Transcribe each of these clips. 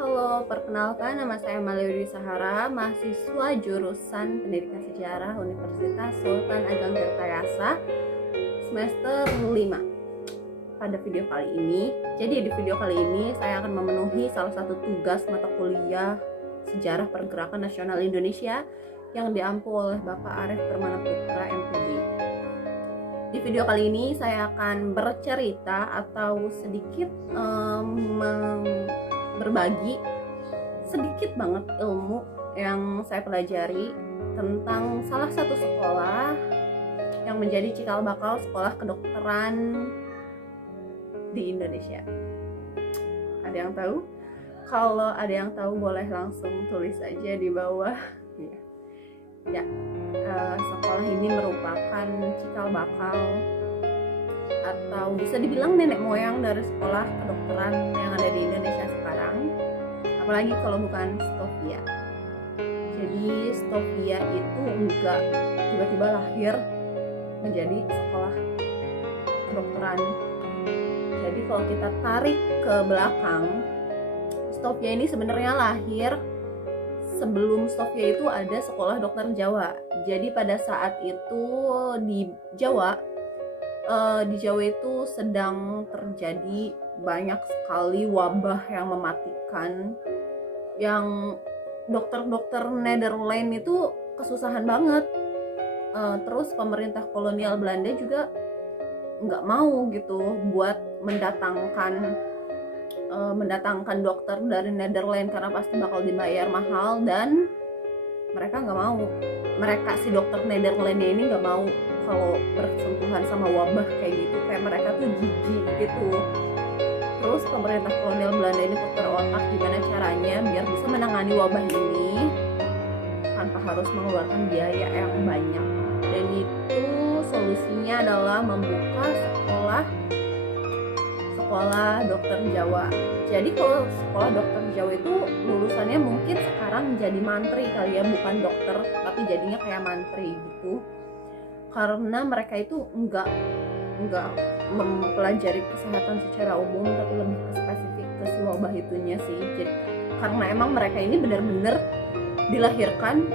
Halo, perkenalkan nama saya Maliudi Sahara, mahasiswa jurusan Pendidikan Sejarah Universitas Sultan Ageng Tirtayasa semester 5. Pada video kali ini saya akan memenuhi salah satu tugas mata kuliah Sejarah Pergerakan Nasional Indonesia yang diampu oleh Bapak Arief Permana Putra MPD. Di video kali ini saya akan bercerita atau sedikit berbagi sedikit banget ilmu yang saya pelajari tentang salah satu sekolah yang menjadi cikal bakal sekolah kedokteran di Indonesia. Ada yang tahu? Kalau ada yang tahu boleh langsung tulis aja di bawah. Sekolah ini merupakan cikal bakal atau bisa dibilang nenek moyang dari sekolah kedokteran yang ada di Indonesia sekarang, apalagi kalau bukan Stovia. Jadi Stovia itu enggak tiba-tiba lahir menjadi sekolah kedokteran. Jadi kalau kita tarik ke belakang, Stovia ini sebenarnya lahir sebelum Stovia itu ada sekolah dokter Jawa. Jadi pada saat itu di Jawa itu sedang terjadi banyak sekali wabah yang mematikan, yang dokter-dokter Nederland itu kesusahan banget. Terus pemerintah kolonial Belanda juga nggak mau gitu buat mendatangkan dokter dari Nederland karena pasti bakal dibayar mahal, dan mereka nggak mau. Si dokter Nederlandnya ini nggak mau kalau bersentuhan sama wabah kayak gitu, kayak mereka tuh jijik gitu. Terus pemerintah kolonial Belanda ini putar otak gimana caranya biar bisa menangani wabah ini tanpa harus mengeluarkan biaya yang banyak, dan itu solusinya adalah membuka sekolah dokter Jawa. Jadi kalau sekolah dokter Jawa itu lulusannya mungkin sekarang jadi mantri kali ya, bukan dokter tapi jadinya kayak mantri gitu, karena mereka itu enggak mempelajari kesehatan secara umum tapi lebih ke spesifik ke si wabah itunya sih. Jadi karena emang mereka ini benar-benar dilahirkan,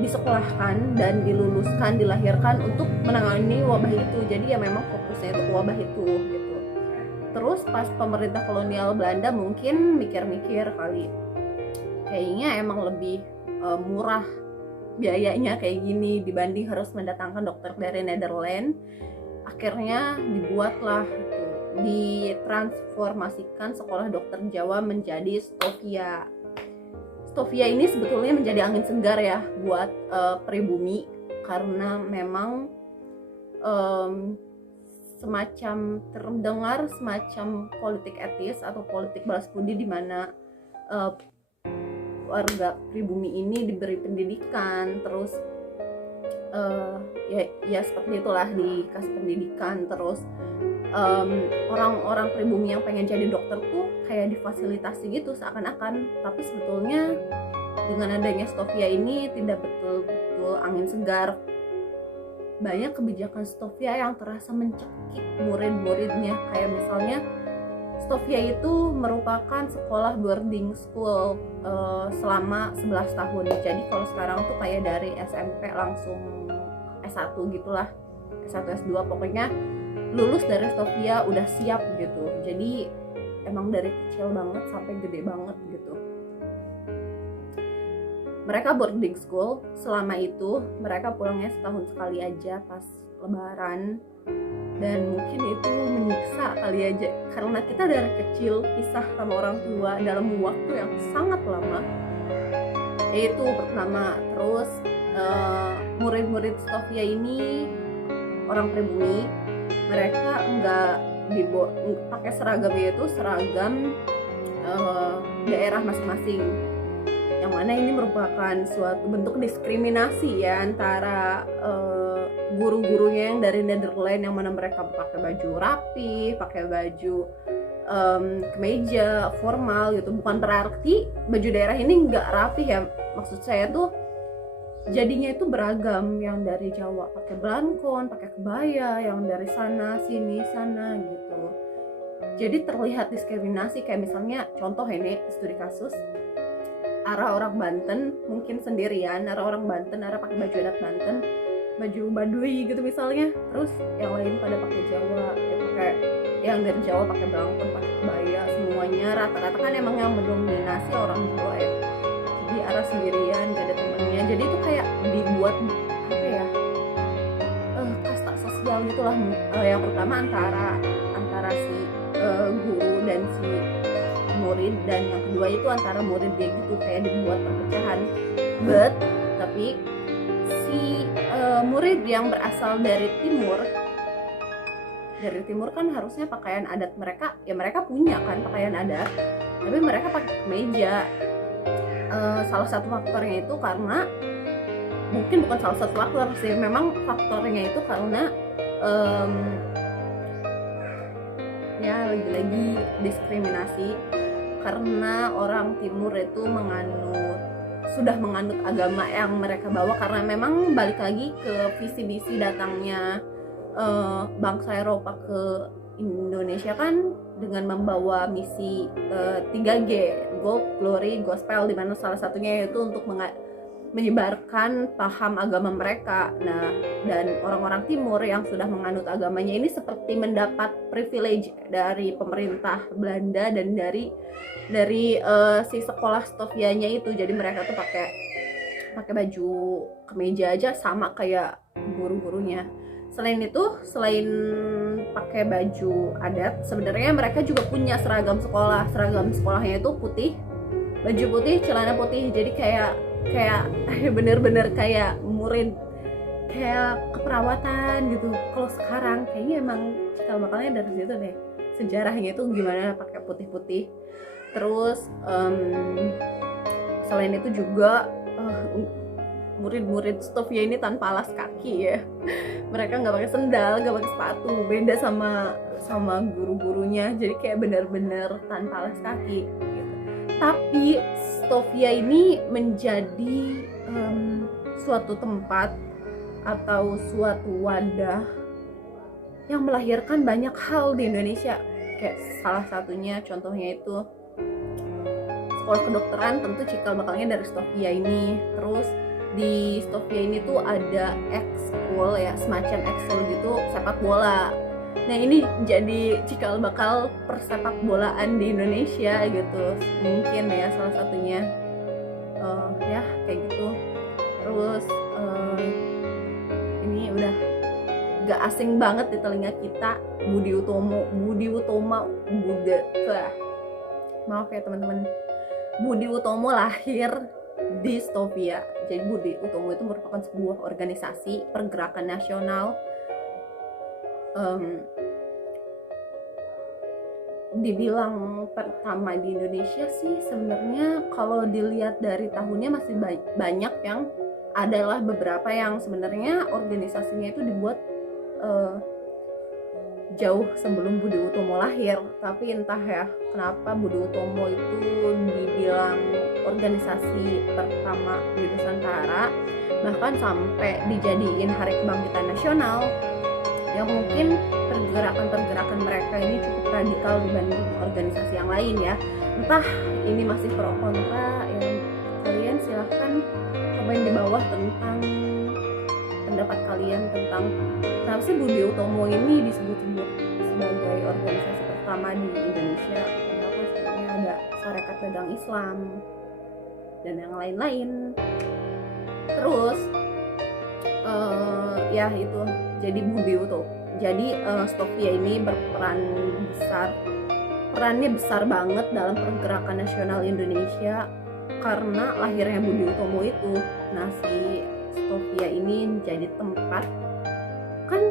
disekolahkan dan dilahirkan untuk menangani wabah itu. Jadi ya memang fokusnya itu ke wabah itu gitu. Terus pas pemerintah kolonial Belanda mungkin mikir-mikir kali, kayaknya emang lebih murah biayanya kayak gini dibanding harus mendatangkan dokter dari Nederland. Akhirnya dibuatlah gitu, ditransformasikan sekolah dokter Jawa menjadi Stovia. Stovia ini sebetulnya menjadi angin segar ya buat pribumi, karena memang terdengar semacam politik etis atau politik balas budi, di mana warga pribumi ini diberi pendidikan, terus ya seperti itulah, dikasih pendidikan. Terus orang-orang pribumi yang pengen jadi dokter tuh kayak difasilitasi gitu seakan-akan, tapi sebetulnya dengan adanya Stovia ini tidak betul-betul angin segar. Banyak kebijakan Stovia yang terasa mencekik murid-muridnya, kayak misalnya Stovia itu merupakan sekolah boarding school selama 11 tahun. Jadi kalau sekarang tuh kayak dari SMP langsung S1 gitulah, S1 S2 pokoknya lulus dari Stovia udah siap gitu. Jadi emang dari kecil banget sampai gede banget gitu. Mereka boarding school, selama itu mereka pulangnya setahun sekali aja pas lebaran, dan mungkin itu menyiksa kali aja karena kita dari kecil pisah sama orang tua dalam waktu yang sangat lama. Itu pertama. Terus murid-murid Stovia ini orang pribumi, mereka nggak pakai seragamnya itu seragam daerah masing-masing, yang mana ini merupakan suatu bentuk diskriminasi ya antara guru-gurunya yang dari Nederland, yang mana mereka pakai baju rapi, pakai baju kemeja formal gitu. Bukan berarti baju daerah ini nggak rapi ya, maksud saya tuh jadinya itu beragam, yang dari Jawa pakai blankon, pakai kebaya, yang dari sana sini sana gitu. Jadi terlihat diskriminasi, kayak misalnya contoh ini studi kasus, arah orang Banten mungkin sendirian, arah orang Banten pakai baju adat Banten, baju Baduy gitu misalnya, terus yang lain pada pakai Jawa, pakai yang dari Jawa pakai belangkon, pakai kebaya, semuanya rata-rata kan emang yang mendominasi orang Jawa ya. Jadi arah sendirian, gak ada temennya, jadi itu kayak dibuat apa ya, kasta sosial gitulah. Yang pertama antara si guru dan si murid, dan yang kedua itu antara murid dia gitu, kayak dibuat perpecahan. Tapi si murid yang berasal dari timur kan harusnya pakaian adat mereka, ya mereka punya kan pakaian adat, tapi mereka pakai kemeja. Salah satu faktornya itu karena, mungkin bukan salah satu faktor sih, memang faktornya itu karena ya lagi-lagi diskriminasi, karena orang timur itu sudah menganut agama yang mereka bawa, karena memang balik lagi ke visi misi datangnya bangsa Eropa ke Indonesia kan dengan membawa misi 3G, Gold, Glory, Gospel, dimana salah satunya yaitu untuk menyebarkan paham agama mereka. Nah, dan orang-orang timur yang sudah menganut agamanya ini seperti mendapat privilege dari pemerintah Belanda dan dari si sekolah Stovianya itu. Jadi mereka tuh pakai baju kemeja aja sama kayak guru-gurunya. Selain pakai baju adat, sebenarnya mereka juga punya seragam sekolah. Seragam sekolahnya itu putih, baju putih, celana putih. Jadi kayak bener-bener kayak murid, kayak keperawatan gitu. Kalau sekarang kayaknya emang cikal bakalnya dari situ deh, sejarahnya itu gimana pakai putih-putih. Terus selain itu juga murid-murid Stovia ini tanpa alas kaki ya. Mereka nggak pakai sendal, nggak pakai sepatu, beda sama guru-gurunya. Jadi kayak benar-benar tanpa alas kaki gitu. Tapi Stovia ini menjadi suatu tempat atau suatu wadah yang melahirkan banyak hal di Indonesia. Kayak salah satunya contohnya itu sekolah kedokteran, tentu cikal bakalnya dari Stovia ini. Terus di Stovia ini tuh ada ekskul ya, semacam ekskul gitu, sepak bola. Nah ini jadi cikal bakal persepak bolaan di Indonesia gitu, mungkin ya salah satunya. Ya kayak gitu. Terus ini udah gak asing banget di telinga kita, Budi Utomo, maaf ya teman-teman, Budi Utomo lahir di Stovia. Jadi Budi Utomo itu merupakan sebuah organisasi pergerakan nasional, dibilang pertama di Indonesia sih. Sebenarnya kalau dilihat dari tahunnya masih banyak yang adalah beberapa yang sebenarnya organisasinya itu dibuat jauh sebelum Budi Utomo lahir. Tapi entah ya kenapa Budi Utomo itu dibilang organisasi pertama di Nusantara, bahkan sampai dijadiin Hari Kebangkitan Nasional, yang mungkin pergerakan mereka ini cukup radikal dibanding organisasi yang lain ya. Entah ini masih pro kontra ya, kalian silahkan komen di bawah tentang pendapat kalian tentang kenapa sih Budi Utomo ini disebut-sebut sebagai organisasi pertama di Indonesia. Kenapa sebenarnya ada Sarekat Dagang Islam dan yang lain-lain. Terus ya itu, jadi Budi Utomo, jadi Stovia ini perannya besar banget dalam pergerakan nasional Indonesia karena lahirnya Budi Utomo itu. Nah si Stovia ini menjadi tempat, kan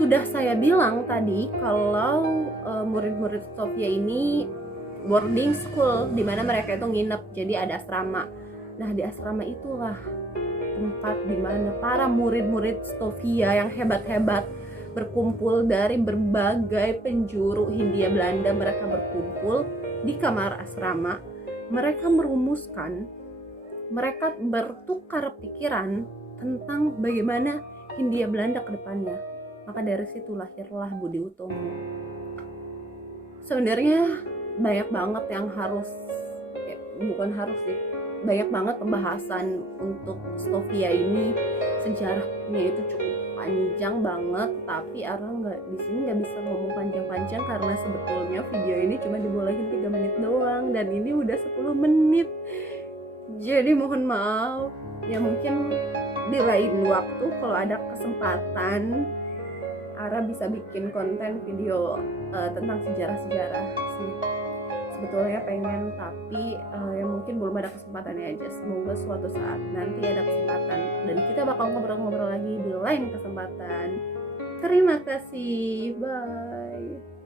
sudah saya bilang tadi kalau murid-murid Stovia ini boarding school, di mana mereka itu nginep, jadi ada asrama. Nah di asrama itulah tempat di mana para murid-murid Stovia yang hebat-hebat berkumpul dari berbagai penjuru Hindia Belanda. Mereka berkumpul di kamar asrama, mereka merumuskan, mereka bertukar pikiran tentang bagaimana Hindia Belanda ke depannya. Maka dari situ lahirlah Budi Utomo. sebenarnya banyak banget yang harus, bukan harus sih, banyak banget pembahasan untuk Stovia ini. Sejarahnya itu cukup panjang banget, tapi Ara nggak di sini nggak bisa ngomong panjang-panjang karena sebetulnya video ini cuma dibolehin 3 menit doang dan ini udah 10 menit. Jadi mohon maaf ya, mungkin di lain waktu kalau ada kesempatan Ara bisa bikin konten video tentang sejarah-sejarah sih. Sebetulnya pengen, tapi ya mungkin belum ada kesempatannya aja. Semoga suatu saat nanti ada kesempatan dan kita bakal ngobrol-ngobrol lagi di lain kesempatan. Terima kasih, bye.